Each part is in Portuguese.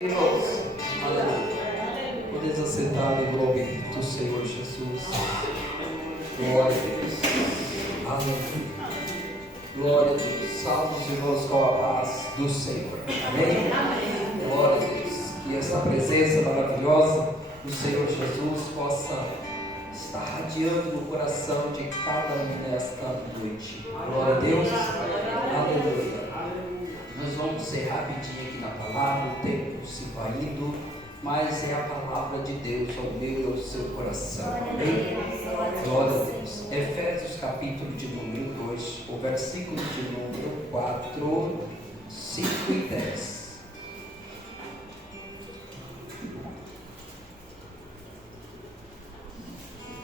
Irmãos, aleluia. Podeis assentar em nome do Senhor Jesus. Glória a Deus. Aleluia. Glória a Deus. Salve os irmãos com a paz do Senhor. Amém? Glória a Deus. Que essa presença maravilhosa do Senhor Jesus possa estar radiando no coração de cada um nesta noite. Glória a Deus. Aleluia. Nós vamos ser rapidinho aqui na palavra, o tempo se vai indo, mas é a palavra de Deus ao meu e ao seu coração. Amém? Glória a Deus. Efésios capítulo de número 2, o versículo de número 4, 5 e 10.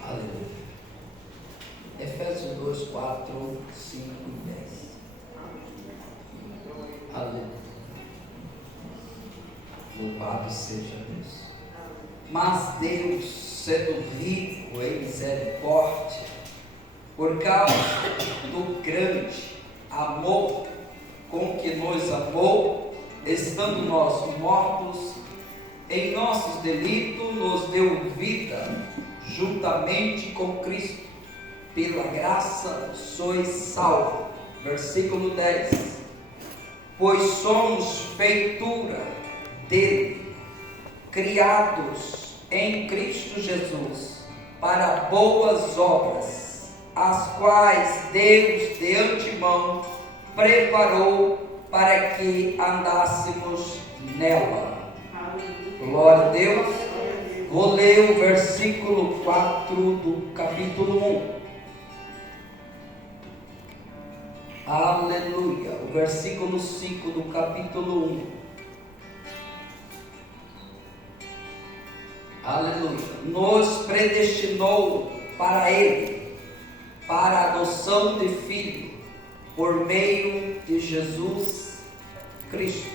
Aleluia. Efésios 2, 4, 5 e 10. Aleluia. Louvado seja Deus. Mas Deus, sendo rico em misericórdia, por causa do grande amor com que nos amou, estando nós mortos em nossos delitos, nos deu vida juntamente com Cristo. Pela graça sois salvos. Versículo 10. Pois somos feitura dele, criados em Cristo Jesus, para boas obras, as quais Deus de antemão preparou para que andássemos nela. Glória a Deus. Vou ler o versículo 4 do capítulo 1. Aleluia. O versículo 5 do capítulo 1. Aleluia. Nos predestinou para Ele, para a adoção de filho, por meio de Jesus Cristo,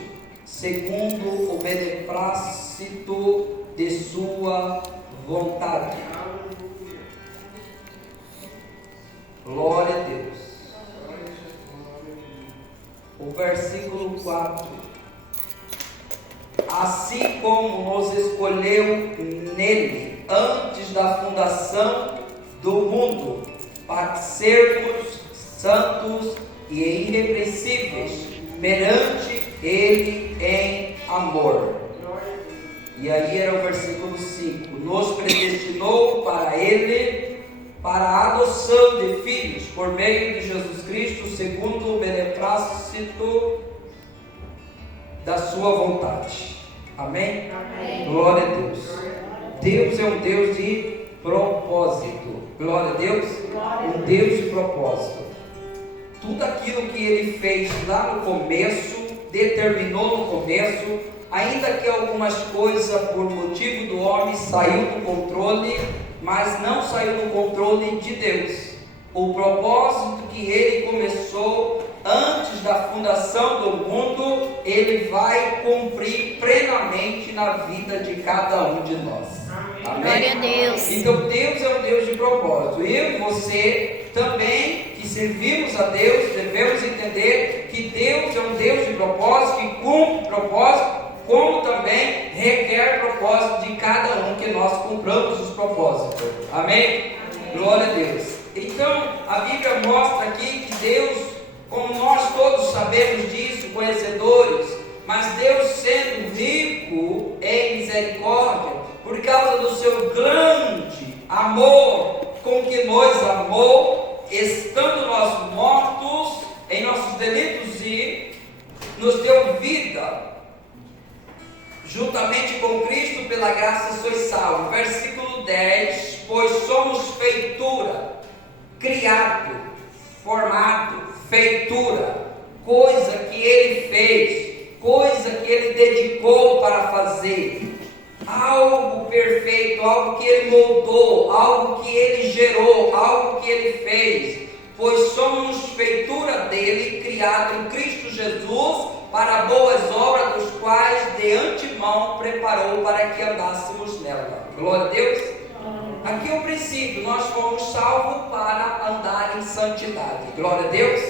segundo o beneplácito de sua vontade. Glória a Deus. O versículo 4. Assim como nos escolheu nele antes da fundação do mundo, para sermos santos e irrepreensíveis perante ele em amor. E aí era o versículo 5. Nos predestinou para ele, para a adoção de filhos, por meio de Jesus Cristo, segundo o beneplácito da sua vontade. Amém? Amém. Glória a Deus. Deus é um Deus de propósito. Glória a Deus. Um Deus de propósito. Tudo aquilo que Ele fez lá no começo, determinou no começo, ainda que algumas coisas por motivo do homem saiu do controle, mas não saiu do controle de Deus. O propósito que Ele começou antes da fundação do mundo, Ele vai cumprir plenamente na vida de cada um de nós. Amém? Glória a Deus. Então Deus é um Deus de propósito. Eu e você também, que servimos a Deus, devemos entender que Deus é um Deus de propósito, que cumpre propósito, como também requer propósito de cada um, que nós cumpramos os propósitos. Amém? Glória a Deus. Então, a Bíblia mostra aqui que Deus, como nós todos sabemos disso, conhecedores, mas Deus sendo rico em misericórdia, por causa do seu grande amor com que nos amou, estando nós mortos em nossos delitos, e nos deu vida juntamente com Cristo, pela graça sois salvos. Versículo 10. Pois somos feitura, criado, formado, feitura, coisa que Ele fez, coisa que Ele dedicou para fazer, algo perfeito, algo que Ele moldou, algo que Ele gerou, algo que Ele fez. Pois somos feitura dele, criado em Cristo Jesus, para boas obras, dos quais de antemão preparou para que andássemos nela. Glória a Deus. Aqui é o princípio, nós fomos salvos para andar em santidade. Glória a Deus.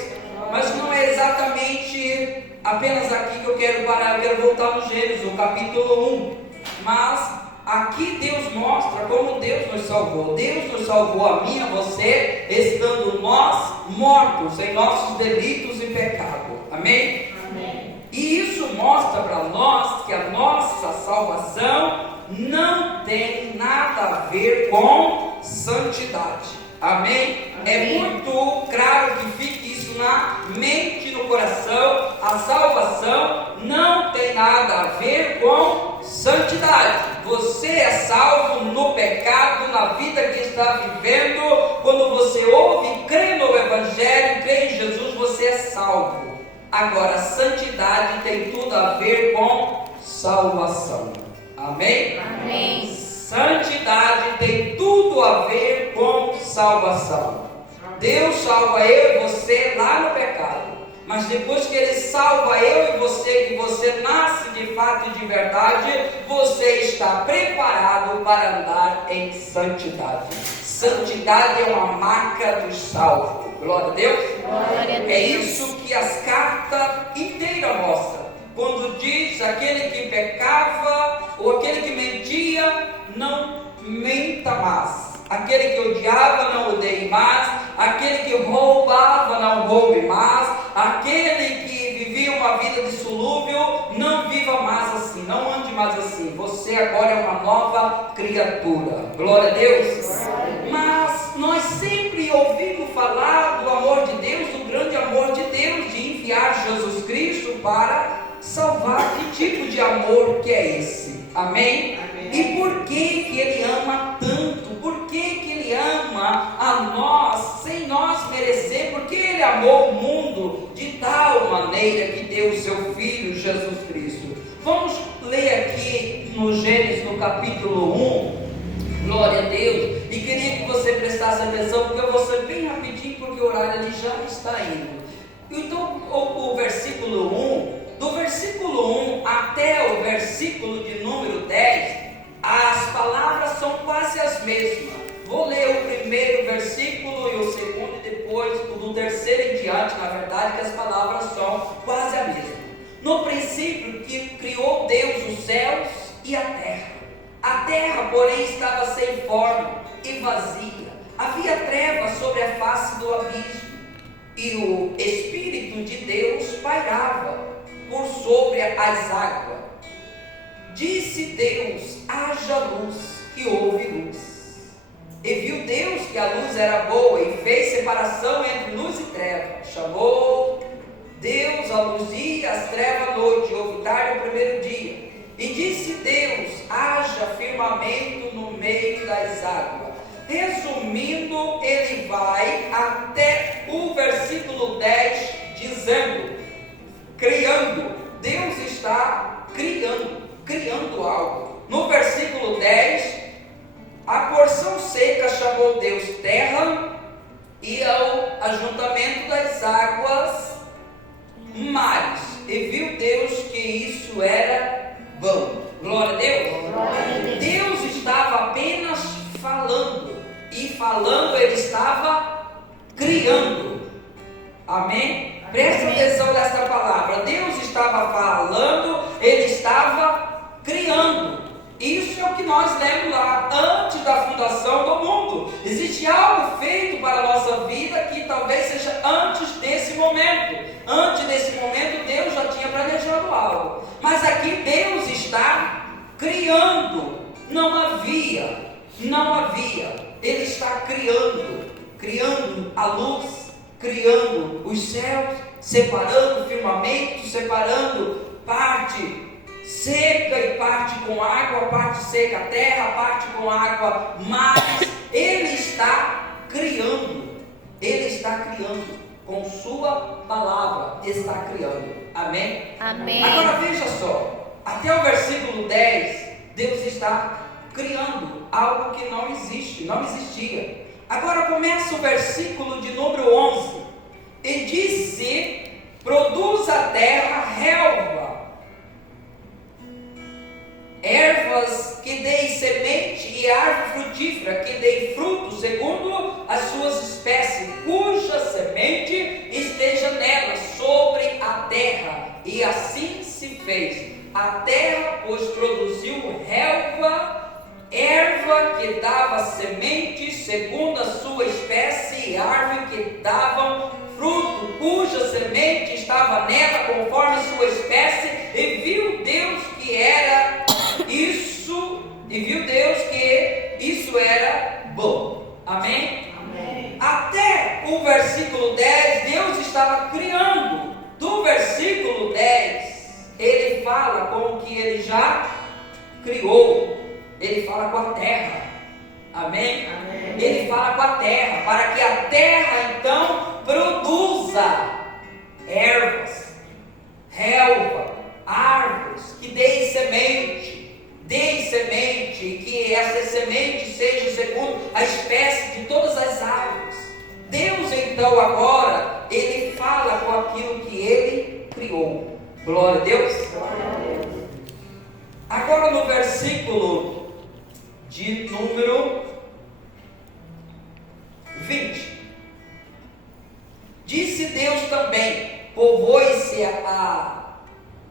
Mas não é exatamente apenas aqui que eu quero parar, eu quero voltar no Gênesis, no capítulo 1. Mas aqui Deus mostra como Deus nos salvou. Deus nos salvou a mim, a você, estando nós mortos em nossos delitos e pecado. Amém? Amém. E isso mostra para nós que a nossa salvação não tem nada a ver com santidade. Amém? Amém. É muito claro que fique isso na mente e no coração. A salvação não tem nada a ver com santidade. Você é salvo no pecado, na vida que está vivendo. Quando você ouve e crê no Evangelho, crê em Jesus, você é salvo. Agora, santidade tem tudo a ver com salvação. Amém? Amém. Santidade tem tudo a ver com salvação. Deus salva eu e você lá no pecado, mas depois que Ele salva eu e você, que você nasce de fato e de verdade, você está preparado para andar em santidade. Santidade é uma marca dos salvos. Glória a Deus. Glória a Deus. É isso que as cartas inteiras mostram. Quando diz aquele que pecava ou aquele que mentia, não menta mais. Aquele que odiava, não odeie mais. Aquele que roubava, não roube mais. Aquele que vivia uma vida dissolúvel, não viva mais assim, não ande mais assim. Você agora é uma nova criatura. Glória a Deus. Mas nós sempre ouvimos falar do amor de Deus, do grande amor de Deus, de enviar Jesus Cristo para salvar. Que tipo de amor que é esse? Amém? Amém. E por que Ele ama tanto? Por que Ele ama a nós sem nós merecer? Porque Ele amou o mundo de tal maneira que deu o seu Filho Jesus Cristo. Vamos ler aqui no Gênesis, no capítulo 1. Glória a Deus. E queria que você prestasse atenção, porque eu vou ser bem rapidinho, porque o horário ele já está indo. Então, o versículo 1, do versículo 1 até o versículo de número 10, as palavras são quase as mesmas. Vou ler o primeiro versículo e o segundo, e depois do terceiro em diante, na verdade, que as palavras são quase as mesmas. No princípio que criou Deus os céus e a terra. A terra, porém, estava sem forma e vazia. Havia trevas sobre a face do abismo, e o Espírito de Deus pairava por sobre as águas. Disse Deus: haja luz, e houve luz. E viu Deus que a luz era boa, e fez separação entre luz e treva. Chamou Deus a luz dia, as trevas à noite, e houve tarde o primeiro dia. E disse Deus: haja firmamento no meio das águas. Resumindo, ele vai até o versículo 10, dizendo: criando. Deus está criando algo. No versículo 10, a porção seca chamou Deus terra, e ao ajuntamento das águas, mares. E viu Deus que isso era bom. Glória a Deus. Glória a Deus. Deus estava apenas falando, e falando Ele estava criando. Amém? Presta atenção nessa palavra. Deus estava falando, Ele estava criando. Isso é o que nós lemos lá, antes da fundação do mundo. Existe algo feito para a nossa vida que talvez seja antes desse momento. Antes desse momento, Deus já tinha planejado algo. Mas aqui Deus está criando. Não havia. Ele está criando a luz, criando os céus, separando o firmamento, separando parte seca e parte com água, parte seca terra, parte com água mares. Ele está criando com sua palavra, está criando. Amém? Amém. Agora veja só, até o versículo 10, Deus está criando algo que não existe, não existia. Agora começa o versículo de número 11. E disse: produz a terra relva, ervas que deem semente, e árvore frutífera que deem fruto segundo as suas espécies, cuja semente esteja nela sobre a terra. e assim se fez. A terra, pois, produziu erva que dava semente segundo a sua espécie, e árvore que davam fruto, cuja semente estava nela conforme sua espécie, e viu Deus que isso era bom. Amém? Amém. Até o versículo 10, Deus estava criando. Do versículo 10, ele fala com o que ele já criou. Ele fala com a terra. Amém? Amém. Ele fala com a terra, para que a terra então produza ervas, relva, árvores, que deem semente, e que essa semente seja segundo a espécie de todas as árvores. Deus então agora, ele fala com aquilo que ele criou. Glória a Deus. Glória a Deus. Agora no versículo de número 20, disse Deus também: povoe-se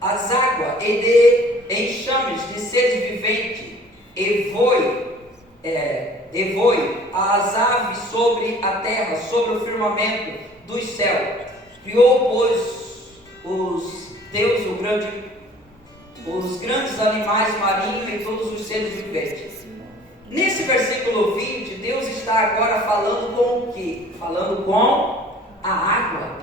as águas e dê enxames de seres viventes, e voe as aves sobre a terra, sobre o firmamento dos céus. Criou, pois, Deus os grandes animais marinhos e todos os seres viventes. Nesse versículo 20, Deus está agora falando com o quê? Falando com a água,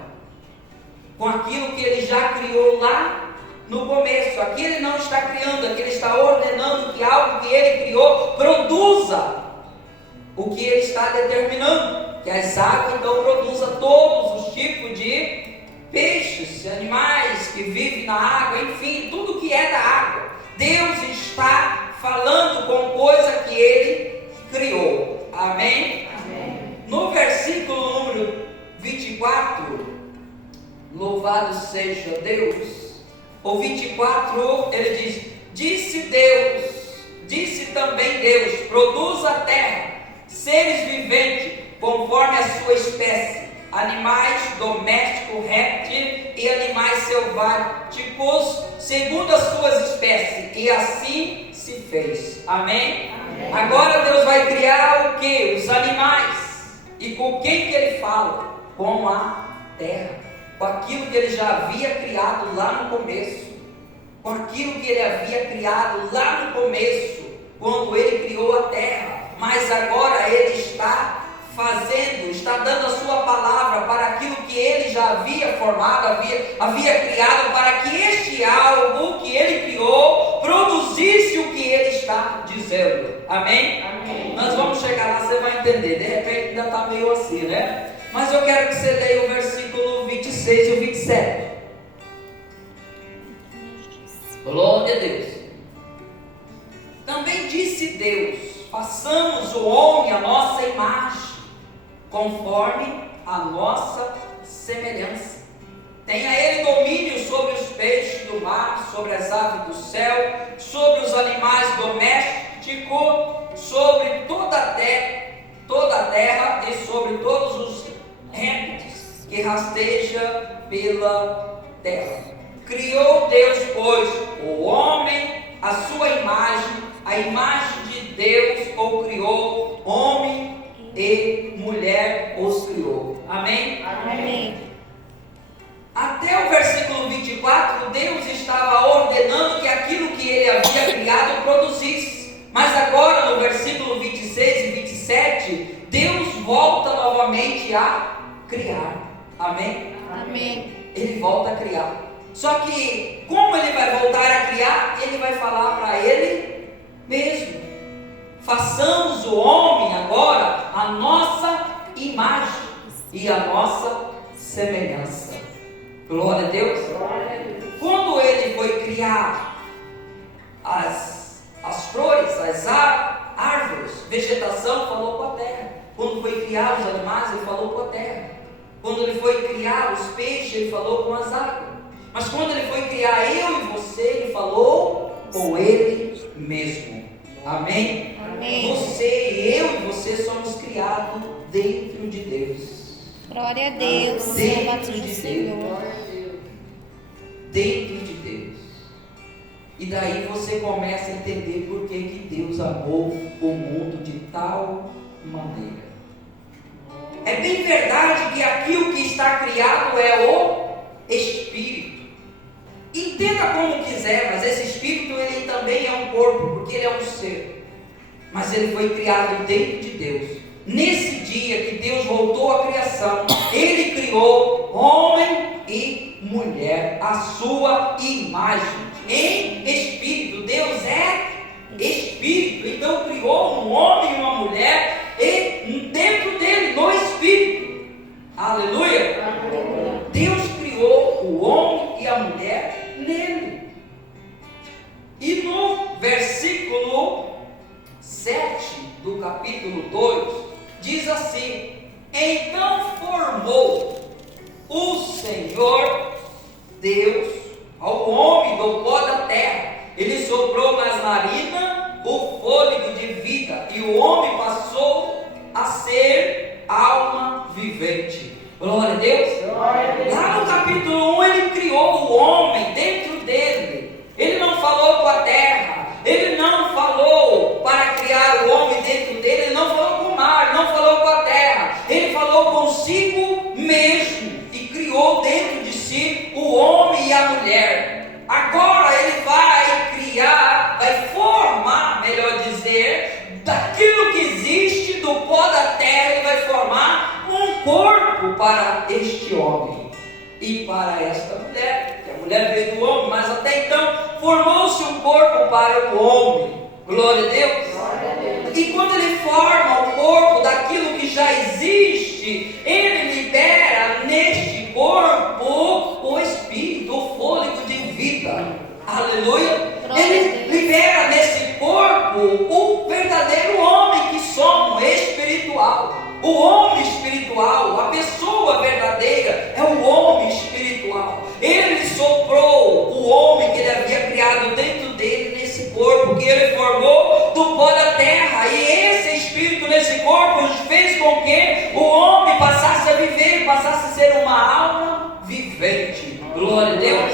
com aquilo que Ele já criou lá no começo. Aqui Ele não está criando, aqui Ele está ordenando que algo que Ele criou produza o que Ele está determinando, que as águas então produzam todos os tipos de peixes, animais que vivem na água, enfim, tudo que é da água. Deus está falando com coisa que Ele criou. Amém? Amém. No versículo número 24, louvado seja Deus, o 24, ele diz: disse também Deus, produza a terra seres viventes conforme a sua espécie, animais domésticos, répteis e animais selváticos segundo as suas espécies, e assim se fez. Amém? Amém. Agora Deus vai criar o que? Os animais. E com quem que Ele fala? Com a terra, com aquilo que Ele já havia criado lá no começo, com aquilo que Ele havia criado lá no começo, quando Ele criou a terra. Mas agora Ele está dando a sua palavra para aquilo que Ele já havia formado, havia criado, para que este algo que Ele criou produzisse o que Ele está dizendo. Amém? Amém. Nós vamos chegar lá, você vai entender. De repente ainda está meio assim, né? Mas eu quero que você leia o versículo 26 e o 27. Glória a Deus. Também disse Deus: façamos o homem à nossa imagem, conforme a nossa semelhança. Tenha ele domínio sobre os peixes do mar, sobre as aves do céu, sobre os animais domésticos, sobre toda a terra e sobre todos os répteis que rasteja pela terra. Criou Deus, pois, o homem à sua imagem, a imagem de Deus o criou, homem e mulher os criou. Amém? Amém. Até o versículo 24, Deus estava ordenando que aquilo que Ele havia criado produzisse. Mas agora no versículo 26 e 27, Deus volta novamente a criar. Amém? Amém. Ele volta a criar. Só que, como Ele vai voltar a criar, Ele vai falar para Ele mesmo: façamos o homem agora a nossa imagem e a nossa semelhança. Glória a Deus. Glória a Deus. Quando Ele foi criar as flores, as árvores, vegetação, falou com a terra. Quando foi criar os animais, Ele falou com a terra. Quando Ele foi criar os peixes, Ele falou com as águas. Mas quando Ele foi criar eu e você, Ele falou com Ele mesmo. Amém? Amém. Você e eu e você somos criados dentro de Deus. Glória a Deus. Dentro Louvado de seja o Senhor. dentro de Deus. E daí você começa a entender por que Deus amou o mundo de tal maneira. É bem verdade que aquilo que está criado é o Espírito. Entenda como quiser, mas esse Espírito ele também é um corpo, porque ele é um ser. Mas ele foi criado dentro de Deus. Nesse dia que Deus voltou à criação, Ele criou homem e mulher, a sua imagem, em Espírito. Deus é Espírito, então criou um homem e uma mulher e dentro dele, no Espírito. Aleluia! Deus criou o homem e a mulher nele. E no versículo 7 do capítulo 2, diz assim: então formou o Senhor Deus ao homem do pó da terra, ele soprou nas narinas o fôlego de vida, e o homem passou a ser alma vivente. Glória a Deus. Glória a Deus. Lá no capítulo 1 ele criou o homem dentro dele. Ele não falou com a terra, ele não falou para criar o homem dentro dele, ele não falou com o mar, não falou com a terra, ele falou consigo mesmo e criou dentro de si o homem e a mulher. Agora ele vai criar, vai formar, melhor dizer, daquilo que existe, do pó da terra, ele vai formar um corpo para este homem e para esta mulher, que a mulher veio do homem, mas até então formou-se um corpo para o homem. Glória a Deus. Glória a Deus. E quando ele forma o corpo daquilo que já existe, ele libera neste corpo o espírito, o fôlego de vida. Aleluia. Ele libera nesse corpo o verdadeiro homem que somos, espiritual. O homem espiritual, a pessoa verdadeira é o homem espiritual. Ele soprou o homem que ele havia criado dentro dele, nesse corpo que ele formou do pó da terra. E esse espírito nesse corpo fez com que o homem passasse a viver, passasse a ser uma alma vivente. Glória a Deus.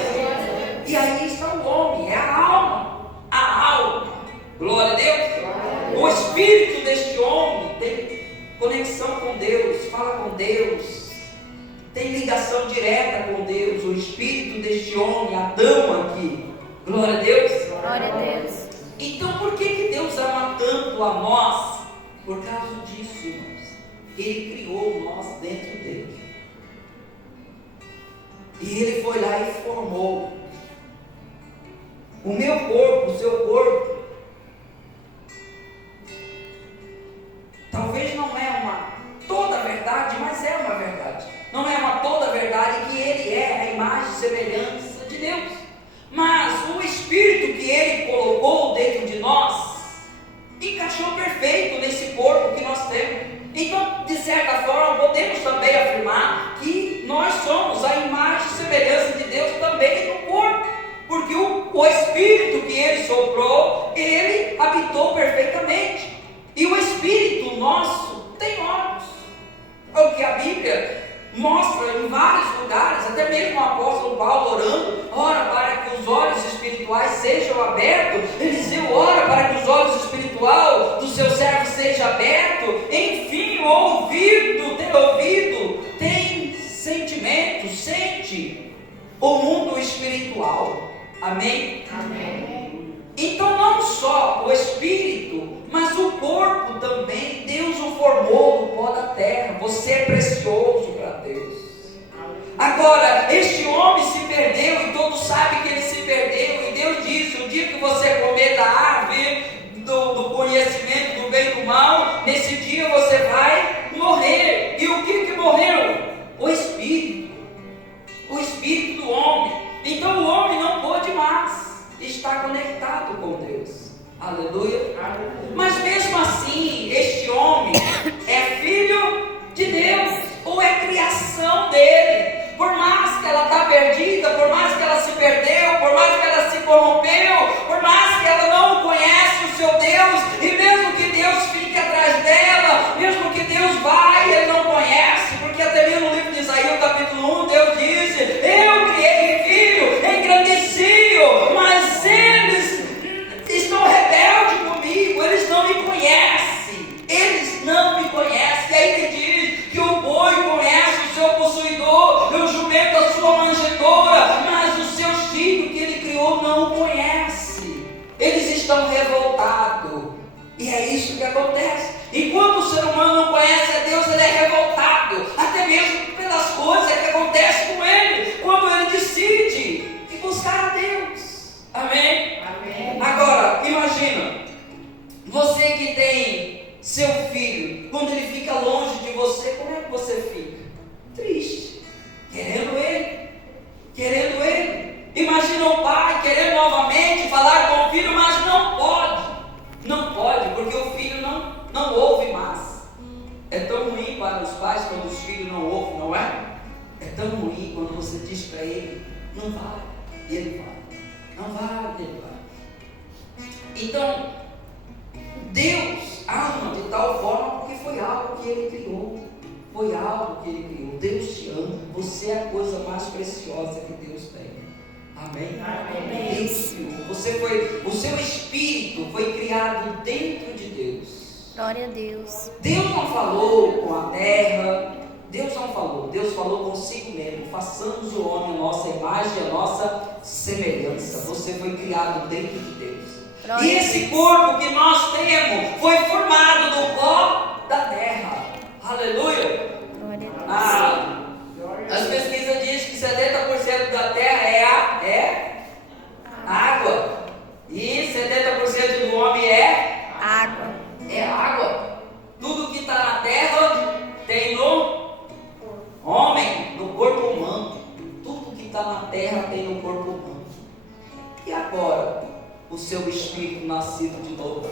E aí está o homem, é a alma. A alma. Glória a Deus. O espírito deste homem tem conexão com Deus, fala com Deus, tem ligação direta com Deus. O espírito deste homem, Adão aqui, glória a Deus. Glória a Deus. Então por que Deus ama tanto a nós? Por causa disso, irmãos. Ele criou nós dentro dele, e ele foi lá e formou o meu corpo, o seu corpo. Talvez não é uma toda verdade, mas é uma verdade. Não é uma toda verdade que ele é a imagem e semelhança de Deus. Mas o Espírito que ele colocou dentro de nós encaixou perfeito nesse corpo que nós temos. Então, de certa forma, podemos também afirmar que nós somos a imagem e semelhança de Deus também no corpo. Porque o Espírito que ele soprou, ele habitou perfeitamente. E o Espírito nosso tem olhos. É o que a Bíblia mostra em vários lugares, até mesmo o apóstolo Paulo orando, ora para que os olhos espirituais sejam abertos. Eliseu ora para que os olhos espirituais do seu servo sejam abertos. Enfim, o ouvido, tem sentimento, sente o mundo espiritual. Amém? Amém. Então não só o Espírito, mas o corpo também, Deus o formou do pó da terra. Você é precioso para Deus. Agora, este homem se perdeu, e todos sabem que ele se perdeu, e Deus disse: o dia que você comer da árvore do conhecimento do bem e do mal, nesse dia você vai morrer. E o que morreu? O Espírito do homem. Então o homem não pôde mais estar conectado com Deus. Aleluia. Mas mesmo assim, este homem é filho de Deus, ou é criação dele. Por mais que ela está perdida, por mais que ela se perdeu, por mais que ela se corrompeu, por mais que ela não conhece o seu Deus, e mesmo que Deus fique atrás dela, mesmo que Deus vai, ele não conhece, porque até mesmo no livro de Isaías, capítulo 1, Deus disse: eu criei filho, estão revoltados. E é isso que acontece. Enquanto o ser humano não conhece a Deus, ele é revoltado, até mesmo pelas coisas que acontecem com ele, quando ele decide buscar a Deus. Amém? Amém. Agora, imagina, você que tem seu filho, quando ele fica longe de você, como é que você fica? Triste, querendo ele. Imagina o pai querendo novamente falar com o filho, mas não pode, porque o filho não ouve mais. É tão ruim para os pais quando os filhos não ouvem, não é? É tão ruim quando você diz para ele, não vai, e ele vai, não vai, e ele vai. Então, Deus ama de tal forma porque foi algo que ele criou. Deus te ama. Você é a coisa mais preciosa que Deus tem. Amém? Amém. Deus criou. O seu espírito foi criado dentro de Deus. Glória a Deus. Deus não falou com a terra. Deus falou consigo mesmo. Façamos o homem a nossa imagem e a nossa semelhança. Você foi criado dentro de Deus. Glória E esse corpo que nós temos foi formado do pó da terra. Aleluia! Glória a As pesquisas dizem que 70% da terra é água. E 70% do homem é água. água. Tudo que está na terra tem no homem, no corpo humano. Tudo que está na terra tem no corpo humano. E agora, o seu espírito nascido de novo,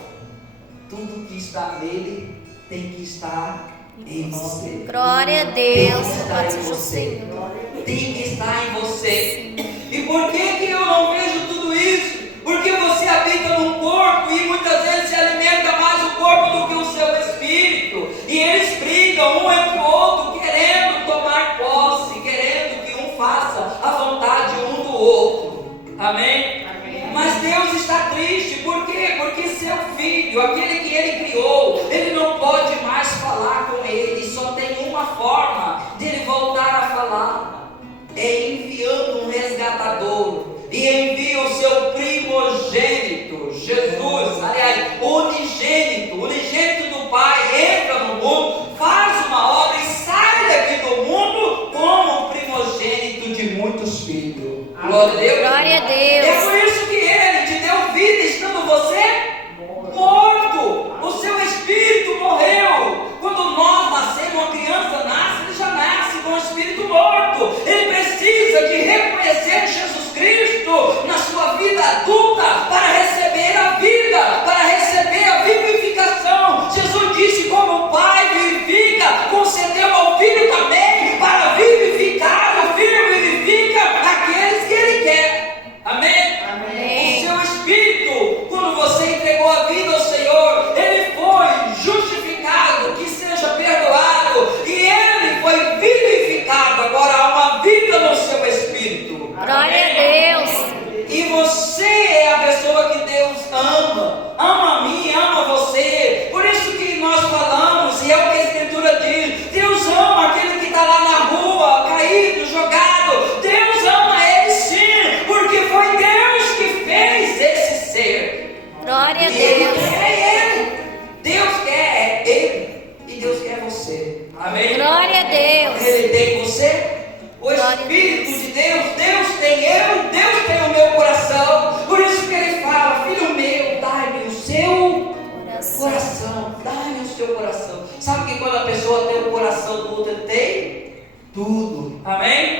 tudo que está nele tem que estar em você. Glória a Tem Deus. que estar Louvado em seja o você. Senhor. Tem que estar em você. E por que eu não vejo tudo isso? Porque você habita num corpo e muitas vezes se alimenta mais o corpo do que o seu espírito. E eles brigam um entre o outro, querendo tomar posse, querendo que um faça a vontade um do outro. Amém? Mas Deus está triste, por quê? Porque seu filho, aquele que ele criou, ele não pode mais falar com ele, só tem uma forma dele voltar a falar, é enviando um resgatador, e envia o seu primogênito, Jesus, aliás, unigênito do Pai, entra no mundo, faz uma obra e sai daqui do mundo como primogênito de muitos filhos. Glória a Deus. Glória a Deus. É por isso que ele te deu vida estando você morto. O seu espírito morreu. Quando nós nascemos, uma criança nasce, ele já nasce com o espírito morto. Ele precisa de reconhecer Jesus Cristo na sua vida adulta para receber a vida, para receber a vivificação. Jesus disse: como o Pai vivifica, concedeu ao Filho também para vivificar. O Filho vivifica aqueles que Ele quer. Amém? Amém. O seu espírito, quando você entregou a vida ao Senhor, ele foi justificado, que seja perdoado, e ele foi vivificado. Agora há uma vida no seu espírito. Glória a Deus. E você é a pessoa que Deus ama. Ama a mim, ama você. Por isso que nós falamos, e é o que a Escritura diz: Deus ama aquele que está lá na rua, caído, jogado. Deus ama ele sim, porque foi Deus que fez esse ser. Glória a E Ele Deus. quer ele. Deus quer ele. E Deus quer você. Amém? Glória a Deus. Ele tem você. O Glória a Espírito Deus. de Deus, Deus tem eu, Deus tem o meu coração. Por isso que ele fala: filho meu, dai-me o seu coração. Dai-me o seu coração. Sabe que quando a pessoa tem o coração do outro, ele tem tudo. Amém?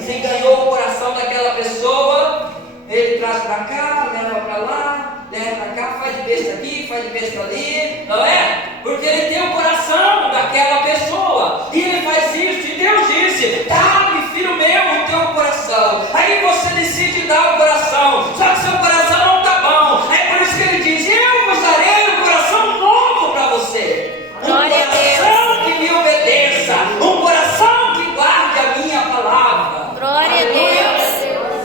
Se ganhou o coração daquela pessoa, ele traz para cá, leva para lá, leva para cá, faz de besta aqui, faz de besta ali, não é? Porque ele tem o coração daquela pessoa, e ele faz isso, e Deus disse: dá-me, filho meu, o teu coração. Aí você decide dar o coração, só que seu coração não está bom. É por isso que ele diz: eu vos darei um coração novo para você, um Glória a coração que me obedeça, um coração que guarde a minha palavra. Glória a Deus.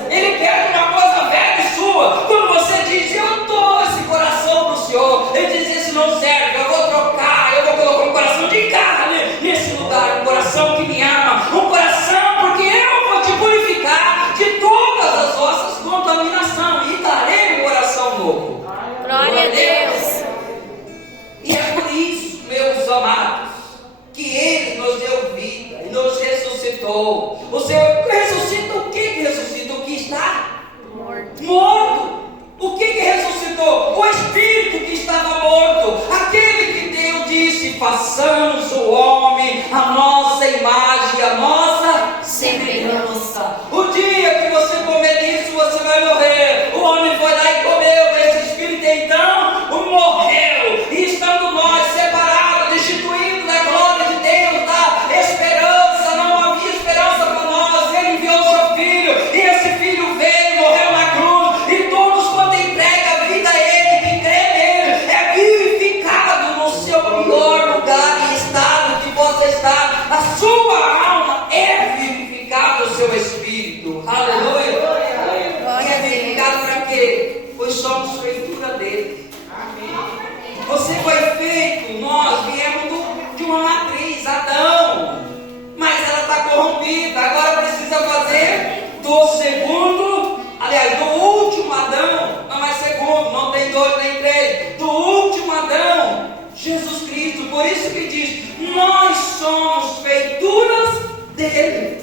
Ele quer uma coisa velha e sua. Quando você diz: eu dou esse coração para o Senhor, ele diz: esse não serve, eu vou trocar, eu vou colocar um coração de carne nesse lugar, um coração que me ama, um coração, porque eu vou te purificar de todas as vossas contaminações. E façamos o homem a nossa imagem, a nossa semelhança. O dia que você comer disso, você vai morrer. O homem foi lá e comeu esse espírito, então morreu. E estando nós separados, destituídos da glória de Deus, da esperança, não havia esperança para nós. Ele enviou seu filho, e esse filho veio, morreu na cruz, e todos quando entregam a vida a ele, que crê nele, é vivificado no seu pior lugar e estado que você está. A sua alma é vivificada, o seu espírito. Aleluia. E é vivificado para quê? Pois somos feitura dele. Você foi feito, nós viemos de uma matriz, Adão, mas ela está corrompida. Agora precisa fazer do segundo, aliás, do último Adão, não é segundo, não tem dois nem três, do último Adão, Jesus Cristo. Por isso que diz, nós somos feituras dele.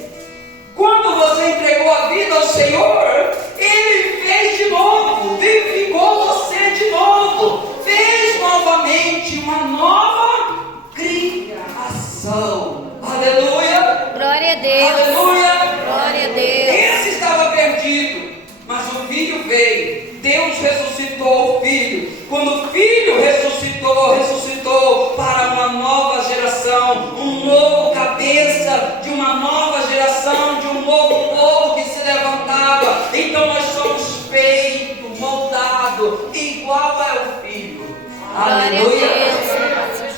Quando você entregou a vida ao Senhor, Ele fez de novo, vivificou você de novo, fez novamente uma nova criação. Aleluia! Glória a Deus. Aleluia! Glória a Deus. Esse estava perdido, mas o Filho veio. Deus ressuscitou o Filho. Quando o Filho ressuscitou para uma nova geração, um novo cabeça de uma nova geração, de um novo povo que se levantava. Então nós somos feitos, moldados, igual ao Filho. Aleluia!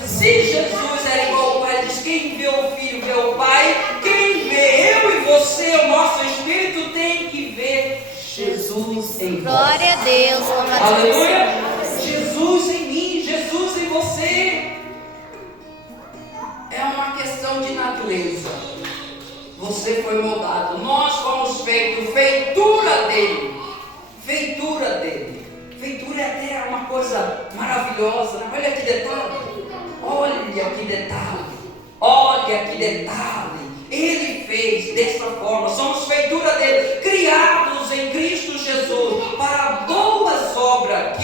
Se Jesus era igual ao Pai, diz: quem vê o Filho vê o Pai. Quem vê eu e você, o nosso espírito, tem que ver Jesus em nós. Glória a Deus. Aleluia! Jesus em mim, Jesus em você. É uma questão de natureza. Você foi moldado. Nós fomos feitos, feitura dele. Feitura dele. Feitura é até uma coisa maravilhosa, né? Olha que detalhe. Olha que detalhe. Olha que detalhe. Ele fez desta forma. Somos feitura dele, criados em Cristo Jesus para boas obras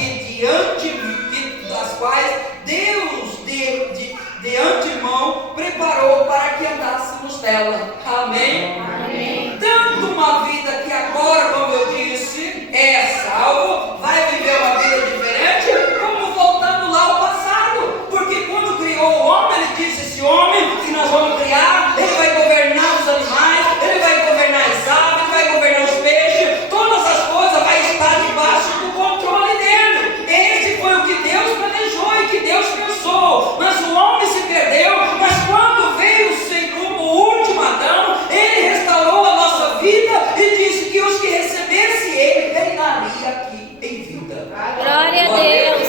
das quais Deus de antemão preparou para que andássemos nela. Amém? Amém. Tanto uma vida que agora, como eu disse, é salvo, vai viver uma vida diferente, como voltando lá ao passado. Porque quando criou o homem, ele disse: esse homem que nós vamos criar, ele vai governar os animais, ele vai governar as aves, ele vai governar os peixes, todas as coisas vai estar debaixo do controle dele. Esse foi o que Deus planejou e que Deus pensou. Mas o homem se perdeu. Mas quando veio o Senhor, o último Adão, ele restaurou a nossa vida e disse que os que recebessem ele reinaria aqui em vida. Glória a Deus.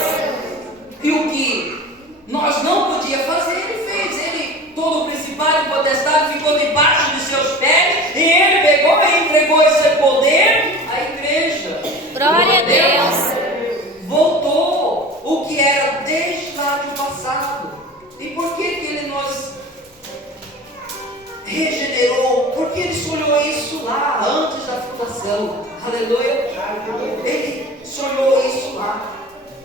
E o que nós não podíamos fazer, ele fez. Ele, todo o principado e potestade, ficou debaixo de seus pés, e ele pegou e entregou esse poder à igreja. Glória a Deus. Voltou o que era desde lá do passado. E por que ele nos regenerou? Porque ele sonhou isso lá antes da fundação. Aleluia. Ele sonhou isso lá.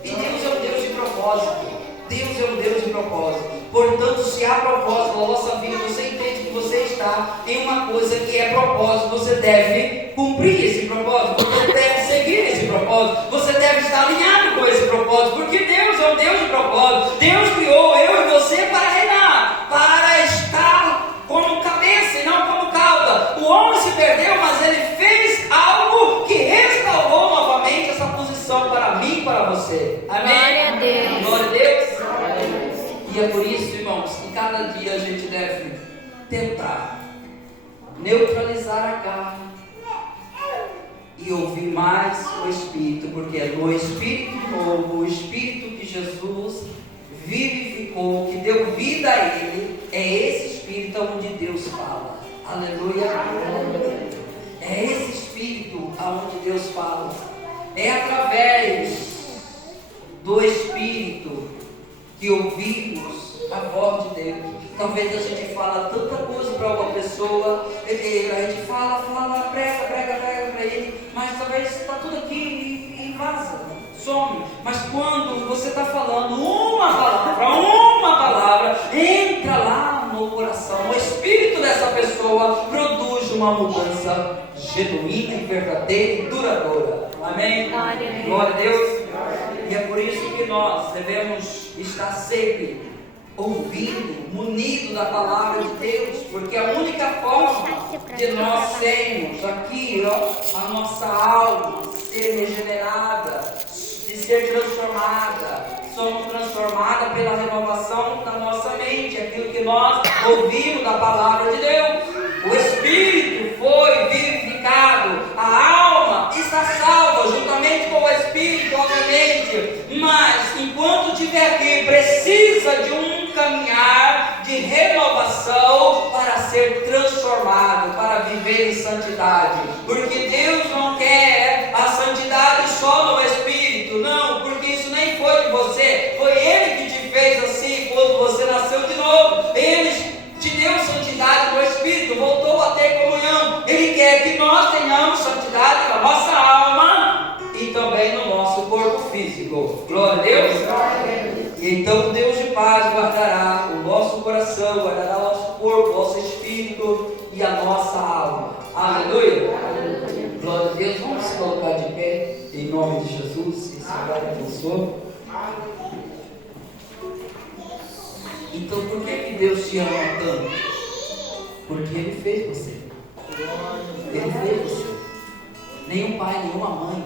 E Deus é um Deus de propósito. Deus é um Deus de propósito. Portanto, se há propósito na nossa vida, você entende que você está em uma coisa que é propósito, você deve cumprir esse propósito, você deve seguir esse propósito, você deve estar alinhado com esse propósito, porque Deus é um Deus de propósito. Deus criou eu e você para reinar, para estar como cabeça e não como cauda. O homem se perdeu, mas ele fez algo que restaurou novamente essa posição para mim e para você. Amém? Glória a Deus. Glória a Deus. E é por isso, irmãos, que cada dia a gente deve tentar neutralizar a carne e ouvir mais o Espírito, porque é no Espírito novo, o Espírito que Jesus vivificou, que deu vida a Ele, é esse Espírito onde Deus fala. Aleluia. É esse Espírito aonde Deus fala. É através do Espírito que ouvimos a voz de Deus. Talvez a gente fala tanta coisa para uma pessoa, a gente fala, prega para ele, mas talvez está tudo aqui e vaza, some. Mas quando você está falando uma palavra, renovação no espírito dessa pessoa, produz uma mudança genuína e verdadeira e duradoura. Amém? Glória a Deus. E é por isso que nós devemos estar sempre ouvindo, munido da palavra de Deus, porque a única forma de nós termos aqui, a nossa alma ser regenerada, de ser transformada, somos transformadas pela renovação da nossa mente, aquilo que nós ouvimos da palavra de Deus. O Espírito foi vivificado, a alma está salva, juntamente com o Espírito, obviamente, mas enquanto estiver aqui, precisa de um caminhar de renovação para ser transformado, para viver em santidade, porque Deus não quer a santidade só no Espírito, não, porque isso nem foi de você, foi Ele que te fez assim quando você nasceu de novo. Ele te deu santidade no Espírito, voltou a ter comunhão. Ele quer que nós tenhamos santidade na nossa alma e também no nosso corpo físico. Glória a Deus. E então o Deus de paz guardará o nosso coração, guardará o nosso corpo, o nosso espírito e a nossa alma. Aleluia. Glória a Deus. Vamos se colocar de pé em nome de Jesus. Esse lugar é abençoado. Então por que Deus te ama tanto? Porque Ele fez você. Ele fez você. Nenhum pai, nenhuma mãe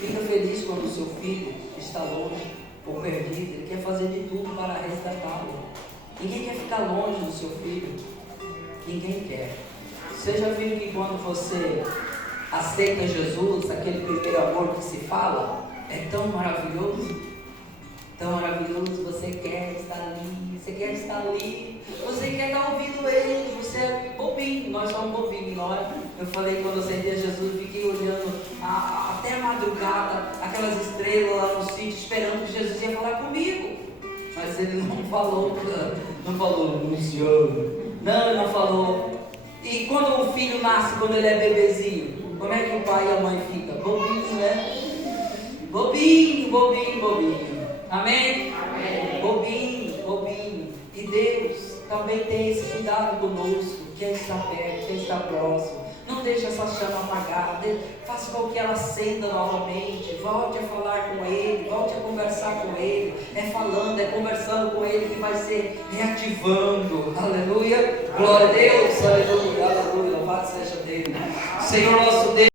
fica feliz quando o seu filho está longe ou perdido. Ele quer fazer de tudo para resgatá-lo. Ninguém quer ficar longe do seu filho. Ninguém quer. Você já viu que quando você aceita Jesus, aquele primeiro amor que se fala, é tão maravilhoso? Tão maravilhoso, você quer estar ali, você quer estar ali, você quer estar ouvindo Ele, você é bobinho, nós somos bobinhos. Na hora eu falei, quando eu aceitei Jesus, fiquei olhando até a madrugada, aquelas estrelas lá no sítio, esperando que Jesus ia falar comigo, mas Ele não falou, Luciano, não falou. E quando o filho nasce, quando ele é bebezinho, como é que o pai e a mãe ficam? Bobinho, né? Bobinho. Amém? Amém? Bobinho. E Deus também tem esse cuidado conosco, quer estar perto, quer estar próximo. Não deixe essa chama apagada, faça com que ela acenda novamente, volte a falar com Ele, volte a conversar com Ele. É falando, é conversando com Ele que vai ser reativando. Aleluia, glória a Deus, aleluia, louvado seja Deus. Senhor nosso Deus.